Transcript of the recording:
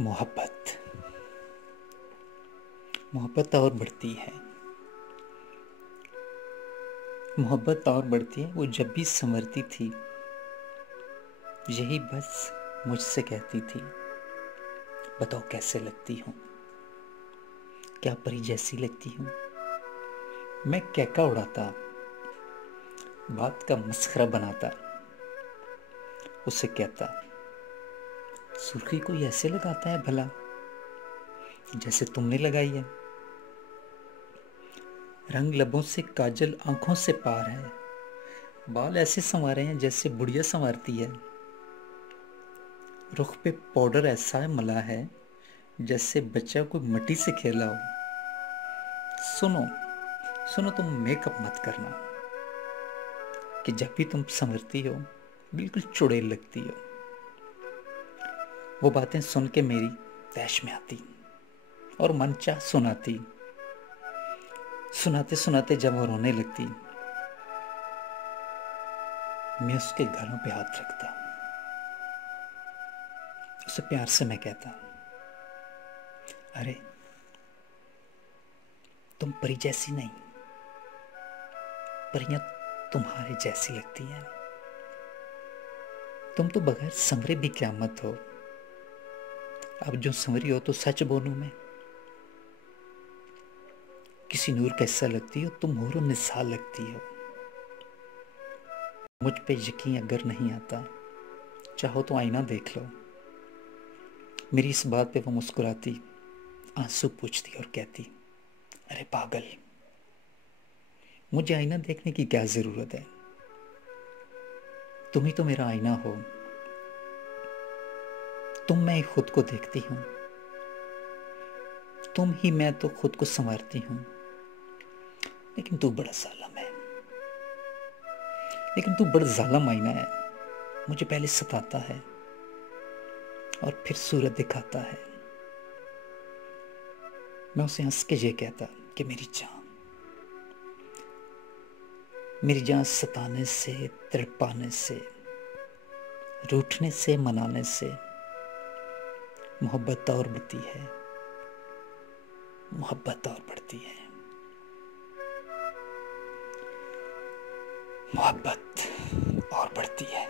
मोहब्बत मोहब्बत और बढ़ती है। मोहब्बत और बढ़ती है। वो जब भी संवरती थी यही बस मुझसे कहती थी, बताओ कैसे लगती हूँ, क्या परी जैसी लगती हूँ। मैं कैका उड़ाता, बात का मस्खरा बनाता, उसे कहता सुर्खी कोई ऐसे लगाता है भला जैसे तुमने लगाई है। रंग लबों से काजल आंखों से पार है, बाल ऐसे संवारे हैं जैसे बुढ़िया संवारती है। रुख पे पाउडर ऐसा मला है जैसे बच्चा कोई मिट्टी से खेला हो। सुनो सुनो, तुम मेकअप मत करना कि जब भी तुम संवरती हो बिल्कुल चुड़ैल लगती हो। वो बातें सुन के मेरी तैश में आती और मन चाह सुनाती। सुनाते सुनाते जब वो रोने लगती, मैं उसके गालों पे हाथ रखता, उसे प्यार से मैं कहता, अरे तुम परी जैसी नहीं, परियां तुम्हारे जैसी लगती हैं। तुम तो बगैर संवरे भी क़यामत हो। अब जो संवरी हो तो सच बोलूं मैं, किसी नूर कैसा लगती हो, तुम नूर निसार लगती हो। मुझ पे यकीन अगर नहीं आता, चाहो तो आईना देख लो। मेरी इस बात पे वो मुस्कुराती, आंसू पूछती और कहती, अरे पागल, मुझे आईना देखने की क्या जरूरत है, तुम ही तो मेरा आईना हो। तुम मैं खुद को देखती हूँ, तुम ही मैं तो खुद को संवारती हूँ। लेकिन तू बड़ा जालिम है, लेकिन तू बड़ा जालिम आईना है। मुझे पहले सताता है और फिर सूरत दिखाता है। मैं उसे हंस के ये कहता कि मेरी जान सताने से, तड़पाने से, रूठने से, मनाने से मोहब्बत और बढ़ती है, मोहब्बत और बढ़ती है, मोहब्बत और बढ़ती है।